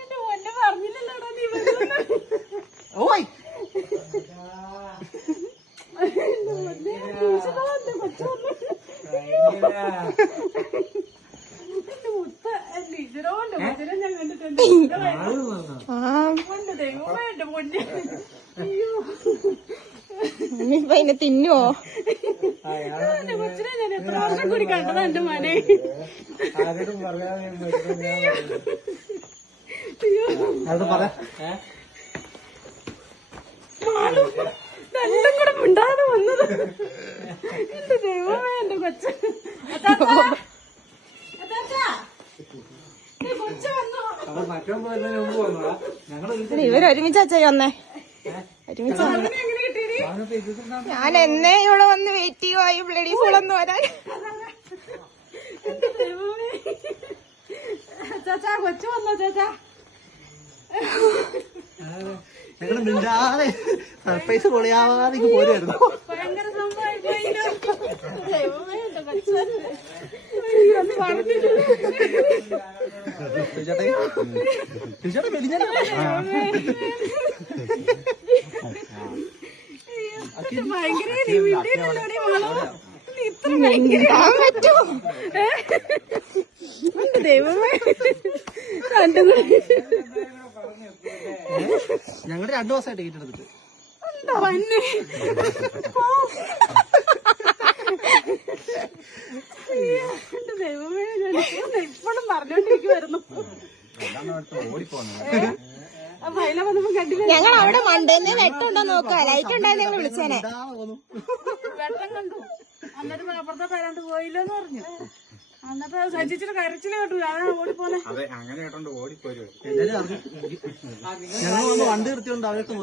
എന്റെ പൊന്നെ പറഞ്ഞില്ലല്ലോടാ നീ ഓയ് ഞാൻ കണ്ടിട്ടുണ്ട് ദൈവമേ എന്റെ പൊന്നെ അയ്യോ അതിനെ തിന്നുവോ എന്റെ കൊച്ചിനെ ഞാൻ എത്ര വർഷം കൂടി കണ്ടതാ എന്റെ മോനെ രണ്ടും കൂടെ മിണ്ടാതെ വന്നത് എന്റെ ദൈവമേ എന്റെ കൊച്ച് ഇവരൊരുമിച്ച് അച്ഛൻ വന്നേ ഒരുമിച്ച് ഞാൻ എന്നേ ഇവിടെ വന്ന് വെയിറ്റ് ചെയ്യുവായി ബ്ലഡി ഫുള്ളൊന്നും വരാൻ എന്റെ ദൈവമേ ചാച്ചാ കൊച്ചു വന്നോ ചാച്ചാ ഞങ്ങള് മിണ്ടാതെ സർപ്രൈസ് പൊളിയാവാതെ പോരുമായിരുന്നു. ഭയങ്കര സംഭവമായിപ്പോയില്ലോ ദൈവമേ എന്റെ കൊച്ചു ഭയങ്കര നീ വീട്ടിലല്ലോടെ ഇത്ര പറ്റുമോ എന്റെ ദൈവമേ രണ്ടും കൂടി ഞങ്ങള് 2 ദിവസമായിട്ട് ടിക്കറ്റ് എടുത്തിട്ട് എന്താ വന്നെ എന്റെ ദൈവമേ ഞാൻ ഇപ്പോഴും പറഞ്ഞോണ്ടിരിക്കുവായിരുന്നു മൈല വന്നപ്പോ കണ്ടില്ല ഞങ്ങൾ അവിടെ മണ്ടേന്ന് വെട്ടുണ്ടോ നോക്കാം ലൈറ്റ് ഉണ്ടായി ഞങ്ങൾ വിളിച്ചേനെ വെട്ടം കണ്ടു എന്നിട്ട് അപ്പുറത്തെ കരണ്ട് പോയില്ലെന്ന് പറഞ്ഞു എന്നിട്ട് സജിച്ചിട്ട് കരച്ചില് കേട്ടു അതാണ് ഓടിപ്പോന്നെ ഞങ്ങൾ വണ്ടി നിർത്തിയോണ്ട് അവരൊക്കെ